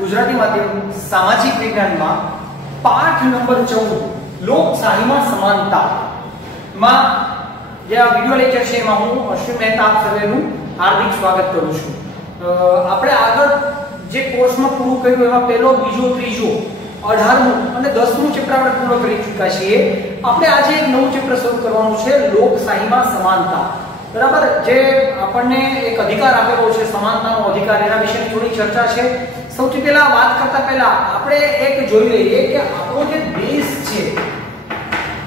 ગુજરાતી માધ્યમ સામાજિક વિજ્ઞાનમાં પાઠ નંબર 14 લોકશાહીમાં સમાનતા માં જે આ વિડિયો લેક્ચર છે એમાં હું અશ્વિન મહેતા આપ સર્વેનું હાર્દિક સ્વાગત કરું છું. આપણે આગળ જે કોર્સમાં પૂરું કર્યું એમાં પહેલો, બીજો, ત્રીજો, 18મું અને 10મું ચેપ્ટર આપણે પૂર્ણ કરી ચૂક્યા છીએ. આપણે આજે એક નવું ચેપ્ટર શરૂ કરવાનું છે, લોકશાહીમાં સમાનતા. બરાબર, જે આપણને એક અધિકાર આપેલો છે, સમાનતાનો અધિકાર, એના વિશેની થોડી ચર્ચા છે. સૌથી પહેલા વાત કરતા પહેલા આપણે એક જોઈ લઈએ કે આપણો જે દેશ છે,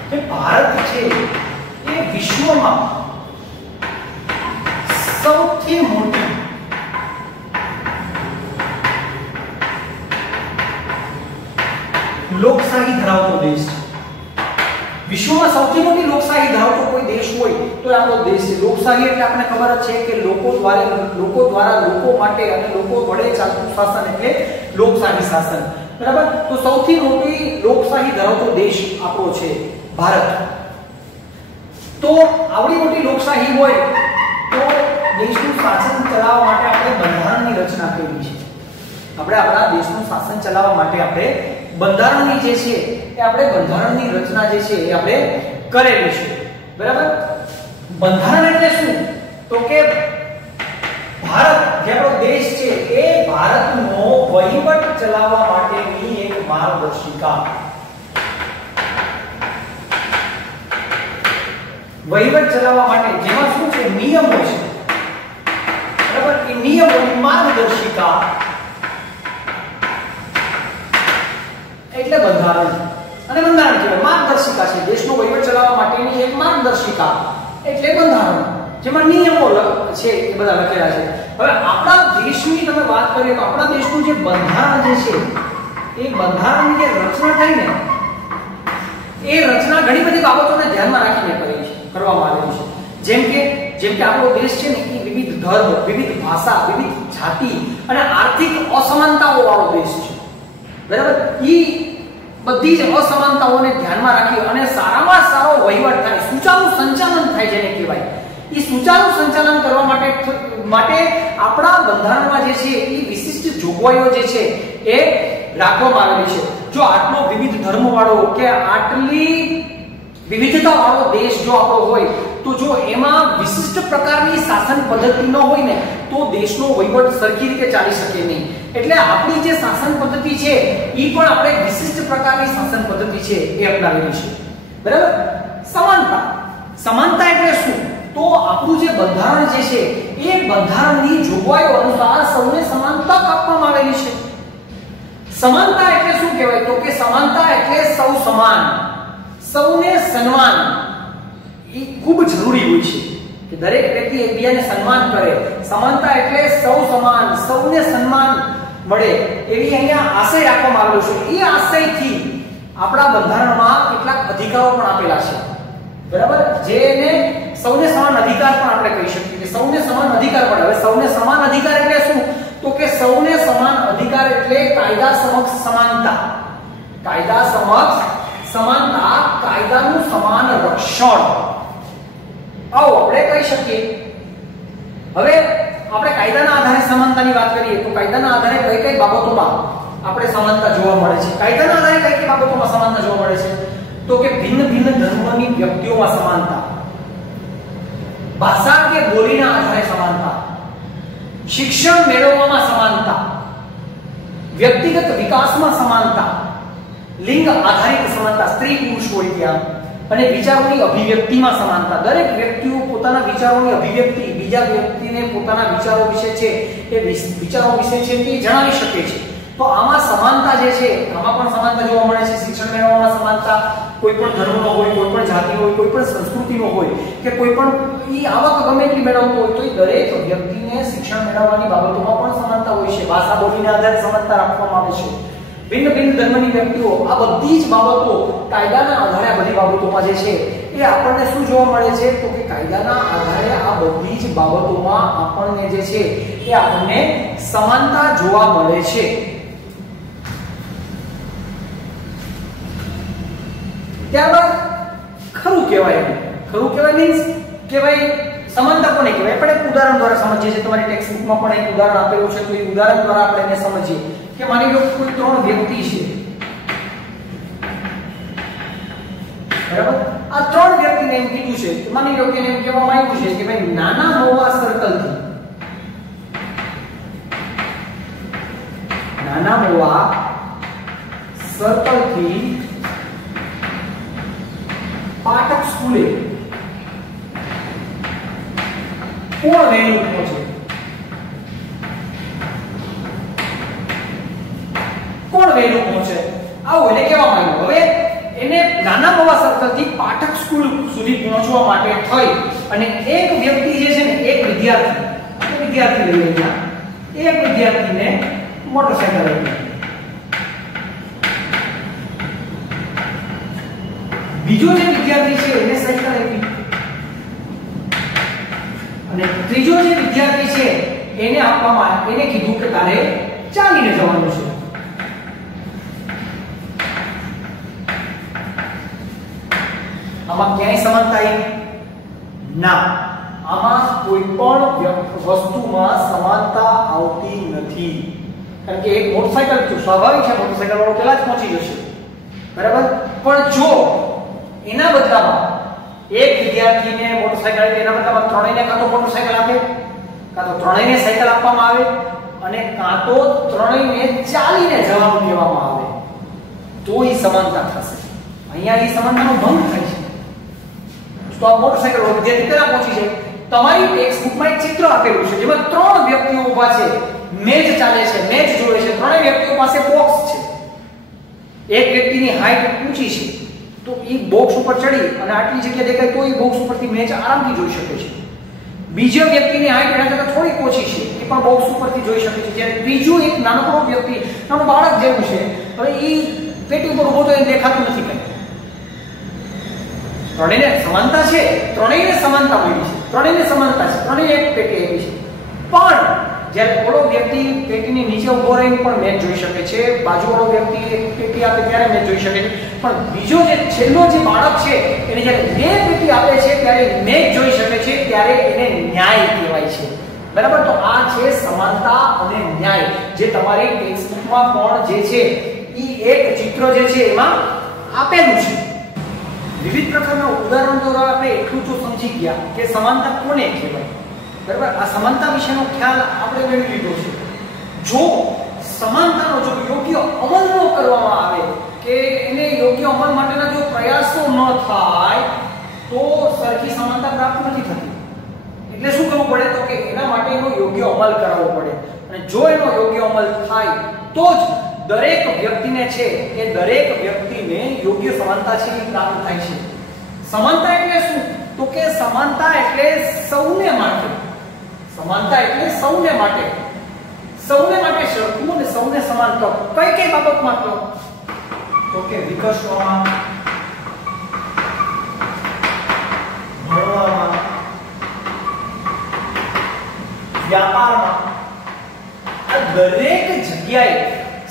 જે ભારત છે, એ વિશ્વમાં સૌથી મોટી લોકશાહી ધરાવતો દેશ છે. વિશ્વમાં સૌથી મોટી લોકશાહી ધરાવતો કોઈ દેશ હોય તો એ આપણો દેશ છે. લોકશાહી એટલે આપણને ખબર જ છે કે લોકો દ્વારા લોકો માટે અને લોકો વડે ચાલતું શાસન એટલે લોકશાહી શાસન. બરાબર, તો સૌથી મોટી લોકશાહી ધરાવતો દેશ આપણો છે ભારત. તો આવડી મોટી લોકશાહી હોય તો દેશનું શાસન ચલાવવા માટે આપણે બંધારણની રચના કરી છે. આપણે આપણા દેશનું શાસન ચલાવવા માટે આપણે બંધારણની જે છે એ આપણે બંધારણની રચના જે છે એ આપણે કરેલી છે. બરાબર, બંધારણ એટલે શું? તો કે ભારત જે આપણો દેશ છે એ ભારતનો વહીવટ ચલાવવા માટેની એક માર્ગદર્શિકા. વહીવટ ચલાવવા માટે જેમાં શું છે, નિયમો છે. બરાબર, એ નિયમોની માર્ગદર્શિકા એટલે બંધારણ. અને બંધારણ કહેવાય માર્ગદર્શિકા છે, દેશનો વહીવટ ચલાવવા માટેની એક માર્ગદર્શિકા એટલે બંધારણ, જેમાં નિયમો છે એ બધા લખેલા છે. હવે આપણા દેશની તમે વાત કરીએ તો આપણા દેશનું જે બંધારણ જે છે એ બંધારણની જે રચના થઈ ને એ રચના ઘણી બધી બાબતોને ધ્યાનમાં રાખીને કરવામાં આવેલી છે. જેમ કે આપણો દેશ છે ને એ વિવિધ ધર્મ, વિવિધ ભાષા, વિવિધ જાતિ અને આર્થિક અસમાનતાઓ વાળો દેશ છે. બરાબર, ઈ બધી જ અસમાનતાઓને ધ્યાનમાં રાખી અને સારામાં સારો વહીવટ થાય, સુચારુ સંચાલન થાય જેને કહેવાય, ઈ સુચારુ સંચાલન કરવા માટે આપણા બંધારણમાં જે છે એ વિશિષ્ટ જોગવાઈઓ જે છે એ રાખવામાં આવેલી છે. જો આટલો વિવિધ ધર્મ વાળો કે આટલી વિવિધતા વાળો દેશ જો આપણો હોય તો જો એમાં વિશિષ્ટ પ્રકારની શાસન પદ્ધતિ ન હોય ને તો દેશનો વહીવટ સરખી રીતે ચાલી શકે નહીં. એટલે આપણી જે શાસન પદ્ધતિ છે એ પણ આપણે વિશિષ્ટ પ્રકારની શાસન પદ્ધતિ છે એ અપનાવેલી છે. બરાબર, સમાનતા એટલે શું? તો આપણું જે બંધારણ જે છે એ બંધારણની જોગવાઈઓ અનુસાર સૌને સમાન તક આપવામાં આવેલી છે. સમાનતા એટલે શું કહેવાય? તો કે સમાનતા એટલે સૌ સમાન, સૌને સન્માન. એ ખૂબ જરૂરી હોય છે કે દરેક વ્યક્તિ એકબીજાને સન્માન કરે. સમાનતા એટલે સૌ સમાન, સૌને સન્માન મળે એવી અહીંયા આશય રાખવામાં આવેલો છે. એ આશયથી આપણા બંધારણમાં કેટલાક અધિકારો પણ આપેલા છે. બરાબર, જેને સૌને સમાન અધિકાર પણ આપણે કહી શકીએ કે સૌને સમાન અધિકાર મળે. હવે સૌને સમાન અધિકાર એટલે શું? તો કે સૌને સમાન અધિકાર એટલે કાયદા સમક્ષ સમાનતા. કાયદા સમક્ષ સમાનતા, કાયદાનું સમાન રક્ષણ, આવો આપણે કહી શકીએ. હવે આપણે કાયદાના આધારે સમાનતાની વાત કરીએ તો કાયદાના આધારે કઈ કઈ બાબતોમાં આપણે સમાનતા જોવા મળે છે? કાયદાના આધારે કઈ કઈ બાબતોમાં સમાનતા જોવા મળે છે? તો કે ભિન્ન ભિન્ન ધર્મની વ્યક્તિઓમાં સમાનતા, ભાષા કે બોલીના આધારે સમાનતા, શિક્ષણ મેળવવામાં સમાનતા, વ્યક્તિગત વિકાસમાં સમાનતા, લિંગ આધારિત સમાનતા, સ્ત્રી પુરુષ હોય ત્યાં, અને વિચારોની અભિવ્યક્તિમાં સમાનતા. દરેક વ્યક્તિઓ પોતાના વિચારોની અભિવ્યક્તિ બીજા વ્યક્તિને પોતાના વિચારો વિશે છે એ વિચારો વિશે છે તે જણાવી શકે છે. તો આમાં સમાનતા જે છે આમાં પણ સમાનતા જોવા મળે છે. શિક્ષણ મેળવવામાં સમાનતા, કોઈ પણ ધર્મનો હોય, કોઈ પણ જાતિ હોય, કોઈ પણ સંસ્કૃતિનો હોય કે કોઈ પણ ઈ આવક ગમે એટલી મેળવતો હોય તો દરેક વ્યક્તિને શિક્ષણ મેળવવાની બાબતોમાં પણ સમાનતા હોય છે. ભાષા બોલીના આધારે સમાનતા રાખવામાં આવે છે. ભિન્ન ભિન્ન ધર્મની વ્યક્તિઓ, આ બધી જ બાબતો કાયદાના આધારે આ બધી બાબતોમાં જે છે એ આપણને શું જોવા મળે છે? તો કે કાયદાના આધારે આ બધી જ બાબતોમાં આપણને જે છે એ આપણને સમાનતા જોવા મળે છે. ત્યારબાદ ખરું કહેવાય. ખરું કહેવાય મીન્સ કે ભાઈ સમાનતા કોને કહેવાય? આપણે એક ઉદાહરણ દ્વારા સમજીએ છીએ. તમારી ટેક્સ્ટ બુકમાં પણ એક ઉદાહરણ આપેલું છે તો એ ઉદાહરણ દ્વારા આપણે એને સમજીએ કે કે માની લો કોઈ ત્રણ વ્યક્તિ છે, બરાબર? આ ત્રણ વ્યક્તિને એમ કીધું છે, માની લો કે એમ કહેવામાં આવ્યું છે કે ભાઈ નાના મોવા સર્કલથી, નાના મોવા સર્કલથી પાટક સ્કૂલે કોણ વહેલું પહોંચે? કોણ વહેલું પહોંચે? આવું એને કહેવામાં આવ્યું. હવે એને નાના મોવા સર્કલથી પાઠક સ્કૂલ સુધી પહોંચવા માટે થઈ અને એક વ્યક્તિ જે છે ને, એક વિદ્યાર્થી લઈ ગયા, એક વિદ્યાર્થીને મોટરસાઇકલ આપી, બીજો જે વિદ્યાર્થી છે એને સાયકલ આપી અને ત્રીજો જે વિદ્યાર્થી છે એને આપવામાં, એને કીધું કે તારે ચાલીને જવાનું છે. આમાં ક્યાંય સમાનતા આવી? ના, આમાં કોઈ પણ વસ્તુમાં સમાનતા આવતી નથી. કારણ કે એક મોટરસાઇકલ તો સ્વાભાવિક છે, મોટરસાઇકલ વાળો પહેલા જ પહોંચી જશે, બરાબર? પણ જો એના બદલામાં એક વિદ્યાર્થીને મોટરસાઇકલ આપે, એના બદલામાં ત્રણેયને કાં તો મોટરસાઇકલ આપે, કાં તો ત્રણેયને સાયકલ આપવામાં આવે અને કાં તો ત્રણેયને ચાલીને જવાનું કહેવામાં આવે, તો એ સમાનતા થશે. અહીંયા એ સમાનતાનો ભંગ થાય છે. તો આ મોટરસાઇકલ વાળો વિદ્યાર્થી પહેલા પહોંચી જાય. તમારી ટેક્સ્ટબુકમાં એક ચિત્ર આપેલું છે જેમાં ત્રણ વ્યક્તિઓ ઊભા છે, મેચ ચાલે છે, મેચ જોવે છે, ત્રણેય વ્યક્તિઓ પાસે બોક્સ છે. એક વ્યક્તિની હાઈટ ઊંચી છે તો એ બોક્સ ઉપર ચડી અને આટલી જગ્યા દેખાય તો એ બોક્સ ઉપરથી મેચ આરામથી જોઈ શકે છે. બીજો વ્યક્તિની હાઈટ એના કરતાં થોડીક ઓછી છે, એ પણ બોક્સ ઉપરથી જોઈ શકે છે. જ્યારે ત્રીજો એક નાનકડો વ્યક્તિ, નાનો બાળક જેવું છે, હવે એ પેટી ઉપર ઊભો તો એને દેખાતું નથી કંઈ. ત્રણેયને સમાનતા છે, ત્રણેયને સમાનતા મળી છે, ત્રણેયને સમાનતા છે, ત્રણેય એક પેટી આવી છે. પણ જ્યારે ઓલો વ્યક્તિ પેટીની નીચે ઊભો રહીને પણ મેચ જોઈ શકે છે, બાજુવાળો વ્યક્તિ એક પેટી આપે ત્યારે મેચ જોઈ શકે છે, પણ બીજો જે છેલ્લો જે બાળક છે એને જ્યારે બે પેટી આપે છે ત્યારે મેચ જોઈ શકે છે, ત્યારે એને ન્યાય કહેવાય છે, બરાબર? તો આ છે સમાનતા અને ન્યાય, જે તમારી ટેક્સ્ટબુકમાં પણ જે છે એ એક ચિત્ર જે છે એમાં આપેલું છે. વિવિધ પ્રકારના ઉદાહરણો દ્વારા આપણે એટલું તો સમજી ગયા કે સમાનતા કોને કહેવાય, બરાબર? આ સમાનતા વિશેનો ખ્યાલ આપણે મેળવી લીધો છે. જો સમાનતાનો જો યોગ્ય અમલ ન કરવામાં આવે કે એને યોગ્ય અમલ માટેના જો પ્રયાસો ન થાય તો સરખી સમાનતા પ્રાપ્ત નથી થતી. એટલે શું કરવું પડે? તો કે એના માટે એનો યોગ્ય અમલ કરવો પડે, અને જો એનો યોગ્ય અમલ થાય તો જ દરેક વ્યક્તિને છે એ દરેક વ્યક્તિને યોગ્ય સમાનતા છે એ પ્રાપ્ત થાય છે. સમાનતા એટલે શું? તો કે સમાનતા એટલે સૌને માટે, સમાનતા એટલે સૌને માટે, સૌને માટે સરખું અને સૌને સમાન તક. કઈ કઈ બાબતમાં તક? તો કે વિકસવામાં, ભણવામાં, વ્યાપારમાં, આ દરેક જગ્યાએ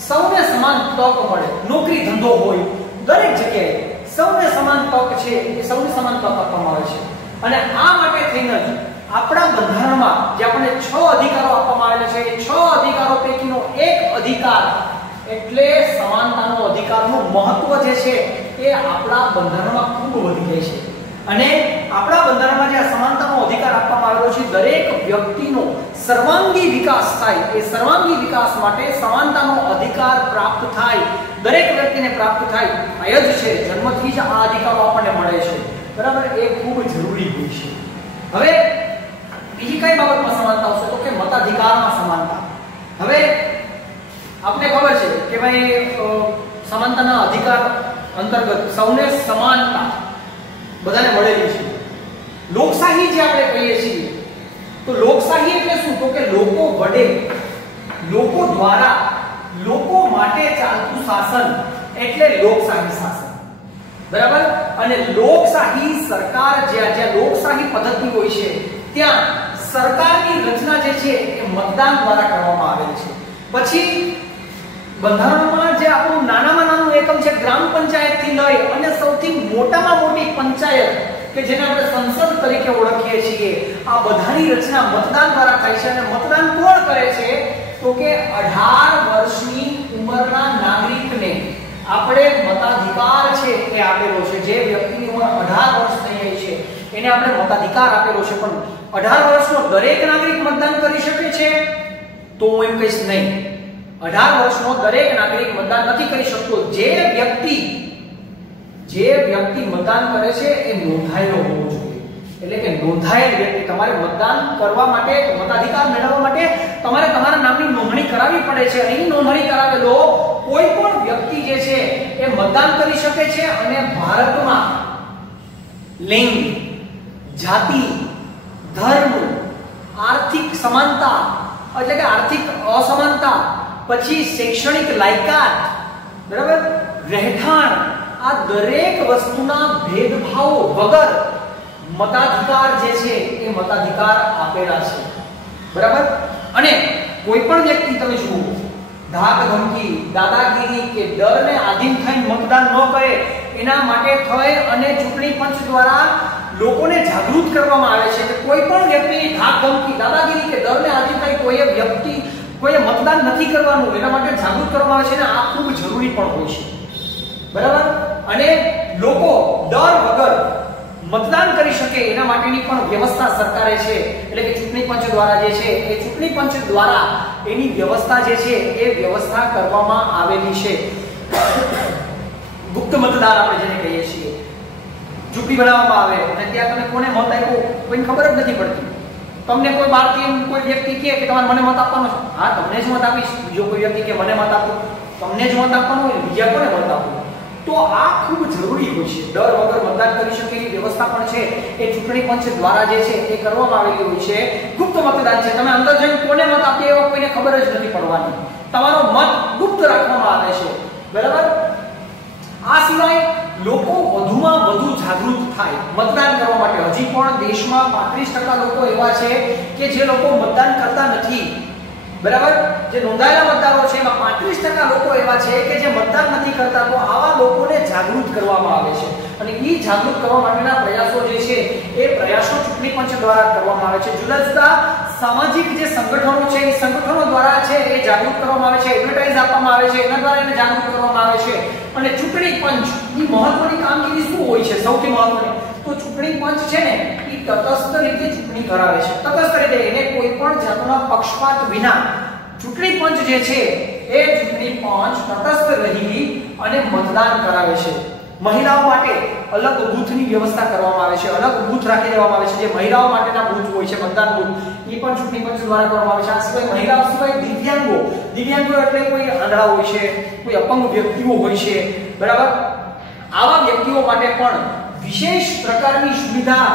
સૌને સમાન તક મળે. નોકરી ધંધો હોય, દરેક જગ્યાએ સૌને સમાન તક છે એ સૌને સમાન તક આપવામાં આવે છે. અને આ માટે થઈને જ આપણા બંધારણમાં જે આપણને 6 અધિકારો આપવામાં આવેલા છે, એ 6 અધિકારો પૈકીનો એક અધિકાર એટલે સમાનતાનો અધિકારનું મહત્વ જે છે એ આપણા બંધારણમાં ખૂબ વધી જાય છે. અને આપણા બંધારણમાં જે સમાનતાનો અધિકાર આપવામાં આવેલો છે, દરેક વ્યક્તિનો સર્વાંગી વિકાસ થાય, એ સર્વાંગી વિકાસ માટે સમાનતાનો અધિકાર પ્રાપ્ત થાય, દરેક વ્યક્તિને પ્રાપ્ત થાય, આ જ છે જન્મથી જ આ અધિકારો આપણને મળે છે, બરાબર? એ ખૂબ જરૂરી હોય છે. હવે બીજી કઈ બાબતમાં સમાનતા આવશે? તો કે મતાધિકારમાં સમાનતા. હવે આપને ખબર છે કે ભાઈ સમાનતાના અધિકાર અંતર્ગત સૌને સમાનતા બધાને મળેલી છે. લોકશાહી જે આપણે કહીએ છીએ, તો લોકશાહી એટલે શું? તો કે લોકો વડે, લોકો દ્વારા, લોકો માટે ચાલતું શાસન એટલે લોકશાહી શાસન, બરાબર? અને લોકશાહી સરકાર જ્યાં લોકશાહી પદ્ધતિ હોય છે ત્યાં સરકારની રચના જે છે એ મતદાન દ્વારા કરવામાં આવે છે. પછી બંધારણમાં જે આપણું નાનામાં નાનું એકમ છે ગ્રામ પંચાયત થી લઈ અને સૌથી મોટામાં મોટી પંચાયત કે જેને આપણે સંસદ તરીકે ઓળખીએ છીએ, આ બધાની રચના મતદાન દ્વારા થાય છે. અને મતદાન કોણ કરે છે? તો કે 18 વર્ષની ઉંમરના નાગરિકને આપણે મતાધિકાર છે એ આપેલો છે. જે વ્યક્તિની ઉંમર 18 વર્ષ થઈ ગઈ છે એને આપણે મતાધિકાર આપેલો છે. પણ 18 વર્ષનો દરેક નાગરિક મતદાન કરી શકે છે? તો હું એમ કહીશ નહીં. 18 વર્ષનો દરેક નાગરિક મતદાન નથી કરી શકતો. જે વ્યક્તિ મતદાન કરે છે એ નોંધાયેલો હોવો જોઈએ. એટલે કે નોંધાયેલ વ્યક્તિ. તમારે મતદાન કરવા માટે, મતાધિકાર મેળવવા માટે તમારે તમારા નામની નોંધણી કરાવવી પડે છે. અહીં નોંધણી કરાવેલો કોઈ પણ વ્યક્તિ જે છે એ મતદાન કરી શકે છે. અને ભારતમાં લિંગ, જાતિ, ધર્મ, આર્થિક સમાનતા એટલે કે આર્થિક અસમાનતા, પછી શૈક્ષણિક લાયકાત, બરાબર, રહેઠાણ, આ દરેક વસ્તુના ભેદભાવ વગર મતાધિકાર જે છે એ મતાધિકાર આપેલા છે. બરાબર. અને કોઈ પણ વ્યક્તિ તમે જુઓ ધાક ધમકી, દાદાગીરી કે ડરને આધીન થઈને મતદાન ન કરે એના માટે થઈ અને ચૂંટણી પંચ દ્વારા લોકોને જાગૃત કરવામાં આવે છે કે કોઈ પણ વ્યક્તિની ધાક ધમકી, દાદાગીરી કે ડરને આધીન થઈ કોઈએ મતદાન નથી કરવાનું, એના માટે જાગૃત કરવામાં આવે છે. અને આ ખૂબ જરૂરી પણ હોય છે. બરાબર. અને લોકો ડર વગર મતદાન કરી શકે એના માટેની પણ વ્યવસ્થા સરકારે છે. એટલે કે ચૂંટણી પંચ દ્વારા જે છે એ ચૂંટણી પંચ દ્વારા એની વ્યવસ્થા જે છે એ વ્યવસ્થા કરવામાં આવેલી છે. ગુપ્ત મતદાન આપણે જેને કહીએ છીએ. ચૂંટણી બનાવવામાં આવે અને ત્યાં તમે કોને મત આપ્યો કોઈને ખબર જ નથી પડતી. તમને કોઈ બહારથી કોઈ વ્યક્તિ કહે કે તમારે મને મત આપવાનો છે, હા તમને જ મત આપીશ. બીજો કોઈ વ્યક્તિ કે મને મત આપો, તમને જ મત આપવાનો હોય, બીજા કોને મત આપો? તો આ ખૂબ જરૂરી હોય છે. ડર વગર મતદાન કરી શકે એવી વ્યવસ્થા પણ છે એ ચૂંટણી પંચ દ્વારા જે છે એ કરવામાં આવેલી હોય છે. ગુપ્ત મતદાન છે. તમે અંદર જઈને કોને મત આપીએ એવો કોઈને ખબર જ નથી પડવાની. તમારો મત ગુપ્ત રાખવામાં આવે છે. બરાબર. આ સિવાય લોકો વધુમાં વધુ જાગૃત થાય મતદાન કરવા માટે. હજી પણ દેશમાં 35% લોકો એવા છે કે જે લોકો મતદાન કરતા નથી. બરાબર. જે નોંધાયેલા મતદારો છે એમાં 35% લોકો એવા છે કે જે મતદાન નથી કરતા. તો આવા લોકોને જાગૃત કરવામાં આવે છે. અને એ જાગૃત કરવા માટેના પ્રયાસો જે છે એ પ્રયાસો ચૂંટણી પંચ દ્વારા કરવામાં આવે છે. જુદા જુદા સામાજિક જે સંગઠનો છે એ સંગઠનો દ્વારા છે એ જાગૃત કરવામાં આવે છે. એડવર્ટાઇઝ આપવામાં આવે છે, એના દ્વારા એને જાગૃત કરવામાં આવે છે. અને ચૂંટણી પંચની મહત્વની કામગીરી શું હોય છે? સૌથી મહત્વની તો ચૂંટણી પંચ છે ને એ તટસ્થ રીતે ચૂંટણી કરાવે છે. તટસ્થ રીતે, એને કોઈ પણ જાતના પક્ષપાત વિના ચૂંટણી પંચ જે છે એ ચૂંટણી પંચ તટસ્થ રહી અને મતદાન કરાવે છે. મહિલાઓ માટે અલગ બૂથની વ્યવસ્થા કરવામાં આવે છે. અલગ બૂથ રાખી દેવામાં આવે છે. જે મહિલાઓ માટેના બૂથ હોય છે, મતદાન બૂથ, એ પણ ચૂંટણી પંચ દ્વારા કરવામાં આવે છે. આ સિવાય મહિલાઓ સિવાય દિવ્યાંગો એટલે કોઈ આંધળા હોય છે, કોઈ અપંગ વ્યક્તિઓ હોય છે. બરાબર. આવા વ્યક્તિઓ માટે પણ વિશેષ પ્રકારની સુવિધા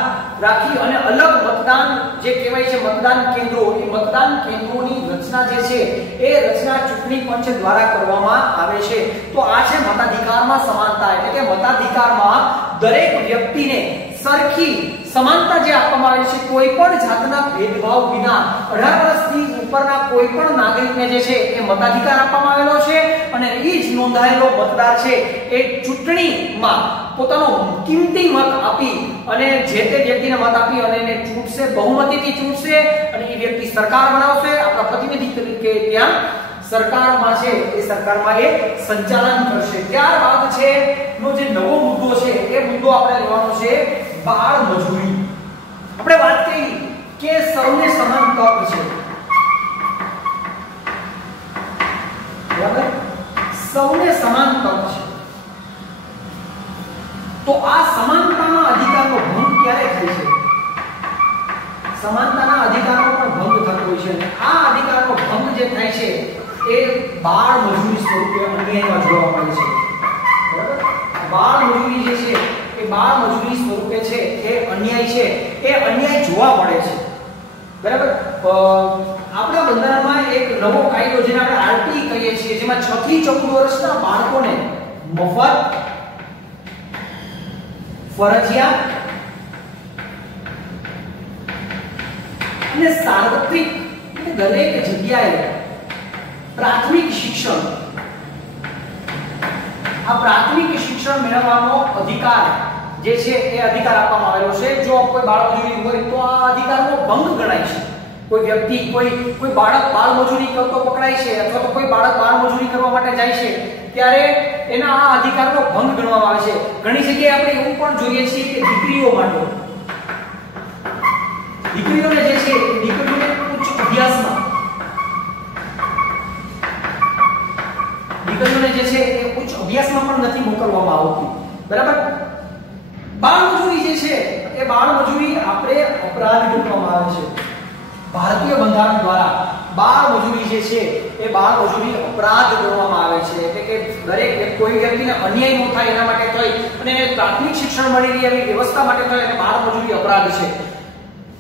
રાખી અને અલગ મતદાન જે કહેવાય છે મતદાન કેન્દ્રો, એ મતદાન કેન્દ્રોની રચના જે છે એ રચના ચૂંટણી પંચ દ્વારા કરવામાં આવે છે. તો આ છે મતાધિકારમાં સમાનતા. એટલે કે મતાધિકારમાં દરેક વ્યક્તિને સરખી સમાનતા જે આપવામાં આવે છે. કોઈ પણ જાતના ભેદભાવ વિના 18 વર્ષથી ઉપરના કોઈ પણ નાગરિકને જે છે એ મતાધિકાર આપવામાં આવેલો છે. અને એ જ નોંધાયેલો મતદાર છે એ ચૂંટણીમાં પોતાનો કિંમતી મત આપી અને જે તે વ્યક્તિને મત આપી અને એને ચૂંટશે, બહુમતીથી ચૂંટશે અને એ વ્યક્તિ સરકાર બનાવશે. આપણા પ્રતિનિધિ તરીકે ત્યાં સરકારમાં છે એ સરકારમાં એ સંચાલન કરશે. ત્યારબાદ છે નો જે નવો મુદ્દો છે એ મુદ્દો આપણે લેવાનો છે બાળ મજૂરી. આપણે વાત કરી કે સૌને સમાન તક છે. બરાબર. સૌને સમાન તક છે. તો આ સમાનતાના અધિકારનો ભંગ ક્યારે થાય છે? સમાનતાના અધિકારનો પણ ભંગ થતો હોય છે. આ અધિકારનો ભંગ જે થાય છે એ બાળ મજૂરી સ્વરૂપે અન્યાયમાં જોવા મળે છે. બરાબર. બાળ મજૂરી જે છે એ બાળ મજૂરી સ્વરૂપે છે એ અન્યાય છે, એ અન્યાય જોવા મળે છે. બરાબર. આપણા બંધારણમાં એક નવો કાયદો જેને આપણે આરટી કહીએ છીએ, જેમાં 6 થી 14 વર્ષના બાળકોને મફત, ફરજિયાત અને સાર્વત્રિક દરેક જગ્યાએ પ્રાથમિક શિક્ષણ, આ પ્રાથમિક શિક્ષણ મેળવવાનો અધિકાર જે છે એ અધિકાર આપવામાં આવેલો છે. જો કોઈ બાળમજૂરી હોય તો આ અધિકારનો ભંગ ગણાય છે. કોઈ વ્યક્તિ કોઈ બાળક બાળ મજૂરી કરતો પકડાય છે અથવા તો કોઈ બાળક બાળ મજૂરી કરવા માટે જાય છે ત્યારે એના આ અધિકારનો ભંગ ગણવામાં આવે છે. ઘણી જગ્યાએ આપણે એવું પણ જોઈએ છીએ કે દીકરીઓ માટે દીકરીઓને જે છે દીકરીઓને ઉચ્ચ અભ્યાસમાં દીકરીઓને જે છે એ ઉચ્ચ અભ્યાસમાં પણ નથી મોકલવામાં આવતી. બરાબર. બાળ મજૂરી જે છે એ બાળ મજૂરી આપણે અપરાધ ગણવામાં આવે છે. ભારતીય બંધારણ દ્વારા બાળ મજૂરી જે છે એ બાળ મજૂરી અપરાધ ગણવામાં આવે છે. એટલે કે દરેક કોઈ વ્યક્તિને અન્યાય ન થાય એના માટે થઈ અને એને પ્રાથમિક શિક્ષણ મળી રહે એવી વ્યવસ્થા માટે થઈ અને બાળ મજૂરી અપરાધ છે.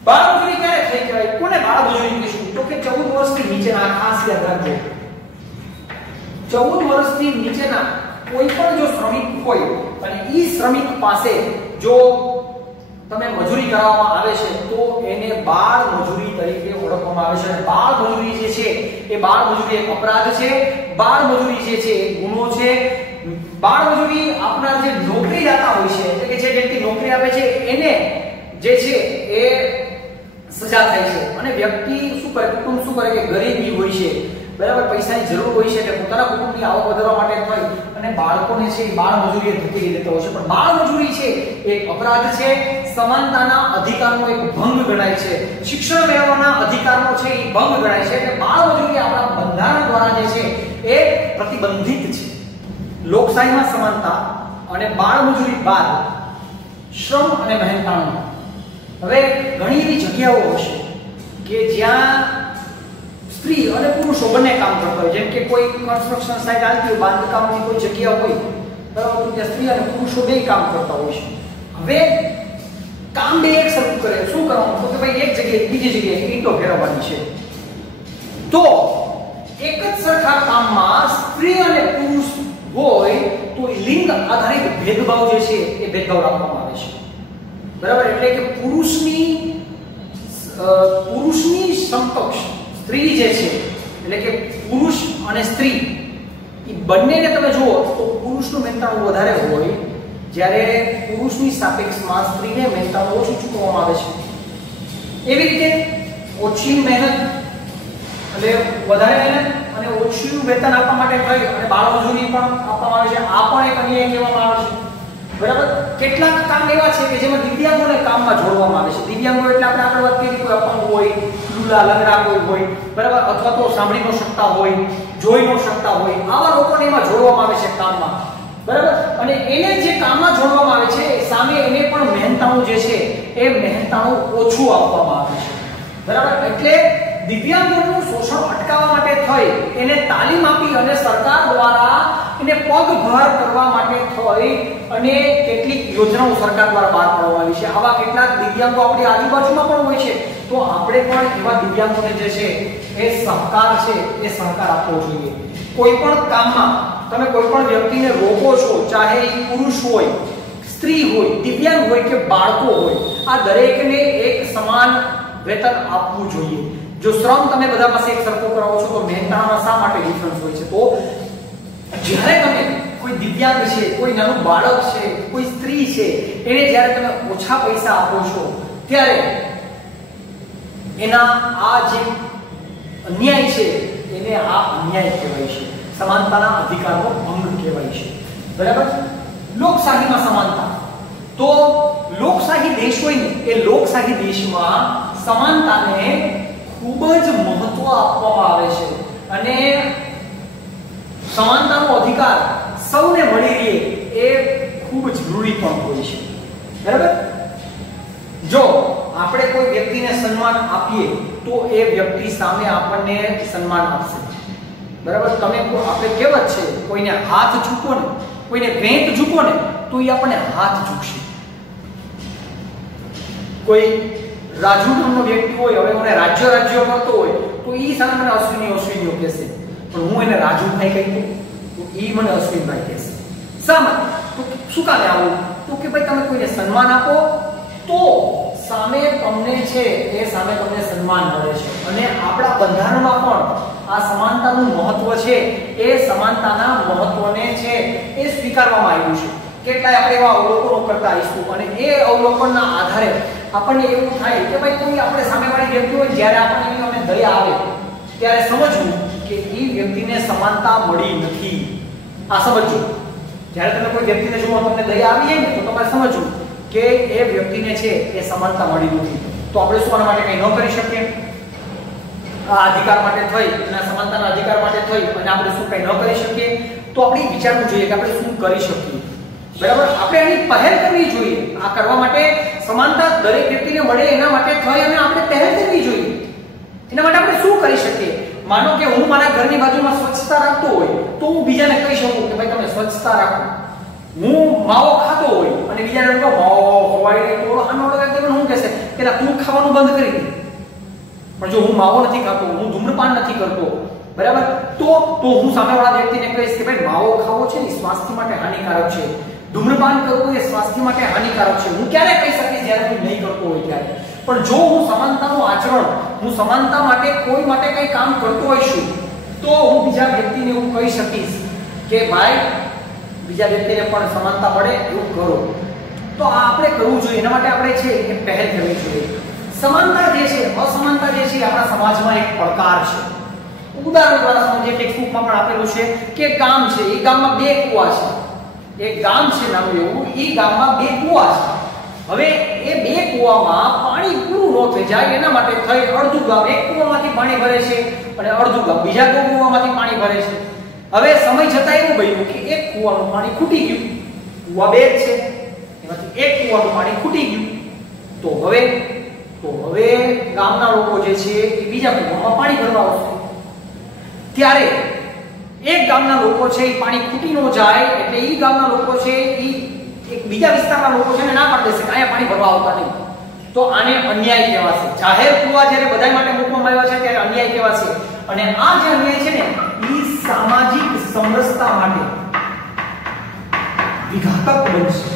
બાળ મજૂરી ક્યારે થઈ કહેવાય? કોને બાળ મજૂરી કહીશું? તો કે 14 વર્ષથી નીચેના, ખાસ યાદ રાખજો, 14 વર્ષથી નીચેના કોઈ પણ જો શ્રમિક હોય અને ઈ શ્રમિક પાસે જો તમે મજૂરી કરાવવામાં આવે છે તો એને બાળ મજૂરી તરીકે ઓળખવામાં આવે છે. અને બાળ મજૂરી જે છે એ બાળ મજૂરી એક અપરાધ છે. બાળ મજૂરી જે છે એ ગુનો છે. બાળ મજૂરી આપનાર જે નોકરીદાતા હોય છે એટલે કે જે વ્યક્તિ નોકરી આપે છે એને જે છે એ સજા થાય છે. અને વ્યક્તિ શું કરે, કુટુંબ શું કરે કે ગરીબી હોય છે, બરાબર, પૈસાની જરૂર હોય છે એટલે પોતાના કુટુંબની આવક વધારવા માટે થઈ અને બાળકોને છે એ બાળ મજૂરીએ ધકેલી દેતા હોય છે. પણ બાળ મજૂરી છે એક અપરાધ છે. સમાનતાના અધિકારનો એક ભંગ ગણાય છે. શિક્ષણ મેળવવાના અધિકારનો છે એ ભંગ ગણાય છે. એટલે બાળ મજૂરી આપણા બંધારણ દ્વારા જે છે એ પ્રતિબંધિત છે. લોકશાહીમાં સમાનતા અને બાળ મજૂરી બાદ શ્રમ અને મહેનતાણું. હવે ઘણી એવી જગ્યાઓ હશે કે જ્યાં સ્ત્રી અને પુરુષો બંને કામ કરતા હોય. જેમ કે કોઈ કન્સ્ટ્રક્શન સાઇટ આવતી હોય, બાંધકામની કોઈ જગ્યા હોય, બરાબર, તો ત્યાં સ્ત્રી અને પુરુષો બે કામ કરતા હોય છે. હવે કામ બે એક સરખું કરે, શું કરવાનું? તો કે ભાઈ એક જગ્યાએ બીજી જગ્યાએ ઈંટો ફેરવવાની છે. તો એક જ સરખા કામમાં સ્ત્રી અને પુરુષ હોય તો લિંગ આધારિત ભેદભાવ જે છે એ ભેદભાવ રાખવામાં આવે છે. બરાબર. એટલે કે પુરુષની સમકક્ષ સ્ત્રી જે છે એટલે કે પુરુષ અને સ્ત્રી એ બંનેને તમે જુઓ તો પુરુષનું મહેનતાણું વધારે હોય, જ્યારે પુરુષની સાપેક્ષમાં સ્ત્રીને મહેનતાણું ઓછું ચૂકવવામાં આવે છે. એવી રીતે ઓછી મહેનત એટલે વધારે મહેનત અને ઓછું વેતન આપવા માટે થઈ અને બાળ મજૂરી પણ આપવામાં આવે છે. આ પણ એક અન્યાય કહેવામાં આવે છે. બરાબર. કેટલાક કામ એવા છે કે જેમાં દિવ્યાંગોને કામમાં જોડવામાં આવે છે. દિવ્યાંગો એટલે આપણે આગળ વાત કરી, કોઈ અપંગ હોય, લુલા લંગડા કોઈ હોય, બરાબર, અથવા તો સાંભળી ન શકતા હોય, જોઈ ન શકતા હોય, આવા લોકોને એમાં જોડવામાં આવે છે કામમાં. બરાબર. અને એને જે કામમાં જોડવામાં આવે છે સામે એને પણ મહેનતાણું જે છે એ મહેનતાણું ઓછું આપવામાં આવે છે. બરાબર. એટલે દિવ્યાંગોનું શોષણ અટકાવવા માટે થઈ એને તાલીમ આપી અને સરકાર દ્વારા એને પગભર કરવા માટે થઈ અને કેટલીક યોજનાઓ સરકાર દ્વારા બહાર પાડવામાં આવી છે. આવા કેટલાક દિવ્યાંગો આપણી આજુબાજુમાં પણ હોય છે. તો આપણે પણ એવા દિવ્યાંગોને જે છે એ સહકાર છે એ સહકાર આપવો જોઈએ. કોઈ પણ કામમાં તમે કોઈ પણ વ્યક્તિને રોકો છો, ચાહે એ પુરુષ હોય, સ્ત્રી હોય, દિવ્યાંગ હોય કે બાળકો હોય, આ દરેકને એક સમાન વેતન આપવું જોઈએ. જો શ્રમ તમે બધા પાસે એક સરખો કરાવો છો તો મહેનતાણામાં શા માટે ડિફરન્સ હોય છે? તો જ્યારે તમે કોઈ દિવ્યાંગ છે, કોઈ નાનું બાળક છે, કોઈ સ્ત્રી છે, એને જ્યારે તમે ઓછા પૈસા આપો છો ત્યારે એના આ જે અન્યાય છે એને આ અન્યાય કહેવાય છે. સમાનતાના અધિકારનો ભંગ કહેવાય છે. બરાબર. લોકશાહીમાં સમાનતા. તો લોકશાહી દેશ હોય ને એ લોકશાહી દેશમાં સમાનતાને ખૂબ જ મહત્વ આપવામાં આવે છે અને સમાનતાનો અધિકાર સૌને મળી રહે એ ખૂબ જરૂરી પણ હોય છે. બરાબર. જો આપણે કોઈ વ્યક્તિને સન્માન આપીએ તો એ વ્યક્તિ સામે આપણને સન્માન આપશે. બરાબર. તમે આપણે કહેવત છે, કોઈને હાથ ઝૂકો ને, કોઈને વેંત ઝૂકો ને તો એ આપણને હાથ ઝૂકશે. કોઈ રાજુ નામનો વ્યક્તિ હોય, હવે મને રાજ્ય કરતો હોય તો ઈ સામે મને અશ્વિનીઓ કહેશે, પણ હું એને રાજુભાઈ કહી દઉં તો ઈ મને અશ્વિનભાઈ કહેશે. શા માટે? તો શું કામે આવું? તો કે ભાઈ તમે કોઈને સન્માન આપો તો સામે તમને છે એ સામે તમને સન્માન મળે છે. અને આપણા બંધારણમાં પણ આ સમાનતાનું મહત્વ છે એ સમાનતાના મહત્વને છે એ સ્વીકારવામાં આવ્યું છે કેટલાય આપણે એવા અવલોકનો કરતા આવીશું અને એ અવલોકનના આધારે આપણને એવું થાય કે ભાઈ કોઈ આપણે સામેવાળી વ્યક્તિ હોય જ્યારે આપણને એની સામે દયા આવે ત્યારે સમજવું કે એ વ્યક્તિને સમાનતા મળી નથી. આ સમજવું, જ્યારે તમે કોઈ વ્યક્તિને જુઓ તમને દયા આવી જાય ને તો તમારે સમજવું કે એ વ્યક્તિને છે એ સમાનતા મળી નથી. તો આપણે શું આના માટે કંઈ ન કરી શકીએ? આ અધિકાર માટે થઈ અને સમાનતાના અધિકાર માટે થઈ અને આપણે શું કંઈ ન કરી શકીએ? તો આપણે વિચારવું જોઈએ કે આપણે શું કરી શકીએ. બરાબર, આપણે આની પહેલ કરવી જોઈએ. આ કરવા માટે સમાનતા દરેક વ્યક્તિને મળે એના માટે થઈ અને આપણે પહેલ કરવી જોઈએ. એના માટે આપણે શું કરી શકીએ? માનો કે હું મારા ઘરની બાજુમાં સ્વચ્છતા રાખતો હોય તો હું બીજાને કહી શકું કે ભાઈ તમે સ્વચ્છતા રાખો. હું માવો ખાતો હોય અને બીજાને કહું માવો ખવાય તો આનો વ્યક્તિ મને શું કહેશે કે તું ખાવાનું બંધ કરી દે. પણ જો હું માવો નથી ખાતો, હું ધૂમ્રપાન નથી કરતો, બરાબર, તો હું સામેવાળા વ્યક્તિને કહીશ કે ભાઈ માવો ખાવો છે ને સ્વાસ્થ્ય માટે હાનિકારક છે, ધૂમ્રપાન કરવું એ સ્વાસ્થ્ય માટે હાનિકારક છે. હું ક્યારે કહી શકીશ જ્યારે હું નહીં કરતો હોય ત્યારે. પણ જો હું સમાનતાનું આચરણ, હું સમાનતા માટે કોઈ માટે કંઈ કામ કરતો હોઈશું તો હું બીજા વ્યક્તિને એવું કહી શકીશ કે ભાઈ બીજા વ્યક્તિને પણ સમાનતા મળે એવું કરો. તો આ આપણે કરવું જોઈએ. એના માટે આપણે છે એ પહેલ કરવી જોઈએ. સમાનતા જે છે, અસમાનતા જે છે આપણા સમાજમાં એક પડકાર છે. ઉદાહરણ દ્વારા સમજીએ, ટેક્સ્ટબુકમાં પણ આપેલું છે કે એક ગામ છે, એ ગામમાં બે કુવા છે. એક ગામ છે નામ એવું, એ ગામમાં બે કુવા છે. હવે એ બે કુવામાં પાણી પૂરું ન થઈ જાય એના માટે થઈ અડધું ગામ એક કુવામાંથી પાણી ભરે છે અને અડધું ગામ બીજા કુવામાંથી પાણી ભરે છે. હવે સમય જતા એવું બન્યું કે એક કુવાનું પાણી ખૂટી ગયું. કુવા બે જ છે, એમાંથી એક કુવાનું પાણી ખૂટી ગયું. તો હવે ગામના લોકો જે છે એ બીજા કુવામાં પાણી ભરવા આવશે. ત્યારે એક ગામના લોકો છે એ પાણી ખૂટી ન જાય એટલે એ ગામના લોકો છે એ એક બીજા વિસ્તારના લોકો છે ને ના પાડી દેશે કે અહીંયા પાણી ભરવા આવતા નહીં. તો આને અન્યાય કહેવાશે. જાહેર કુવા જ્યારે બધા માટે મૂકવામાં આવ્યા છે ત્યારે અન્યાય કહેવાશે. અને આ જે અન્યાય છે ને એ સામાજિક સમરસતા માટે વિઘાતક બનશે.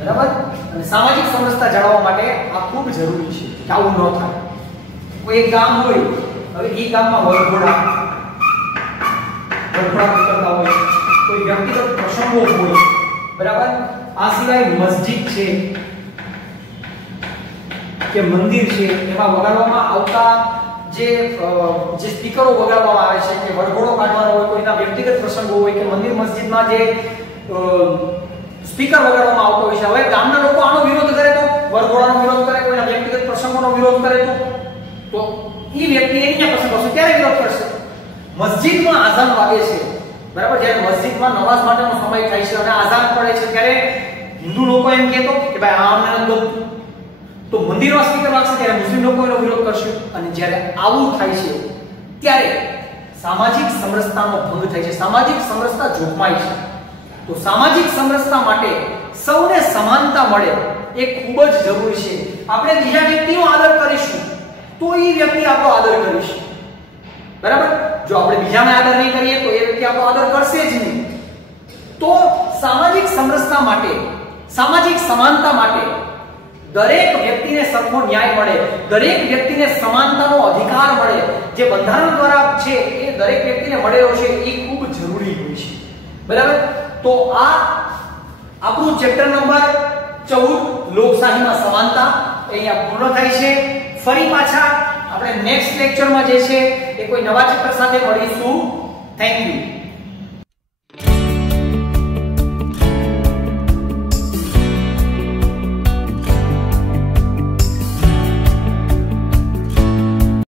બરાબર, અને સામાજિક સમરસતા જાળવવા માટે આ ખૂબ જરૂરી છે કે આવું ન થાય. કોઈ એક ગામ હોય, હવે એ ગામમાં વરઘોડા નીકળતા હોય, કોઈ વ્યક્તિગત પ્રસંગો હોય, બરાબર, આ સિવાય મસ્જિદ છે કે મંદિર છે એમાં વગાડવામાં આવતા જે સ્પીકરો વગાડવામાં આવે છે કે વરઘોડો કાઢવાનો હોય, કોઈના વ્યક્તિગત પ્રસંગો હોય કે મંદિર મસ્જિદમાં જે સ્પીકર વગાડવામાં આવતો હોય છે. હવે ગામના લોકો આનો વિરોધ કરે તો, વરઘોડાનો વિરોધ કરે, કોઈના વ્યક્તિગત પ્રસંગોનો વિરોધ કરે તો એ વ્યક્તિ એના પ્રસંગ હશે ત્યારે વિરોધ કરશે. મસ્જિદમાં આઝાન વાગે છે, બરાબર, જ્યારે મસ્જિદમાં નમાઝ માટેનો સમય થાય છે અને આઝાન પડે છે ત્યારે હિન્દુ લોકો એમ કહેતો કે ભાઈ આ અમને નથી ગમતું, તો મંદિરમાં સ્પીકર વાગશે ત્યારે મુસ્લિમ લોકો એનો વિરોધ કરશે. અને જ્યારે આવું થાય છે ત્યારે સામાજિક સમરસતાનો ભંગ થાય છે, સામાજિક સમરસતા જોખમાય છે. તો સામાજિક સમરસતા માટે સૌને સમાનતા મળે એ ખૂબ જ જરૂરી છે. આપણે બીજા વ્યક્તિનો આદર કરીશું તો એ વ્યક્તિ આપણો આદર કરીશે. બરાબર, જો આપણે બીજાને આદર નહીં કરીએ તો એ વ્યક્તિ આપણો આદર કરશે જ નહીં. તો સામાજિક સમરસતા માટે, સામાજિક સમાનતા માટે દરેક વ્યક્તિને સરખો ન્યાય મળે, દરેક વ્યક્તિને સમાનતાનો અધિકાર મળે, જે બંધારણ દ્વારા છે એ દરેક વ્યક્તિને મળેલો છે એ ખૂબ જરૂરી હોય છે. બરાબર, તો આ આપણું ચેપ્ટર નંબર 14 લોકશાહીમાં સમાનતા અહીંયા પૂર્ણ થાય છે. ફરી પાછા આપણે નેક્સ્ટ લેક્ચરમાં જે છે એ કોઈ નવા ચેપ્ટર સાથે મળીશું. Thank you.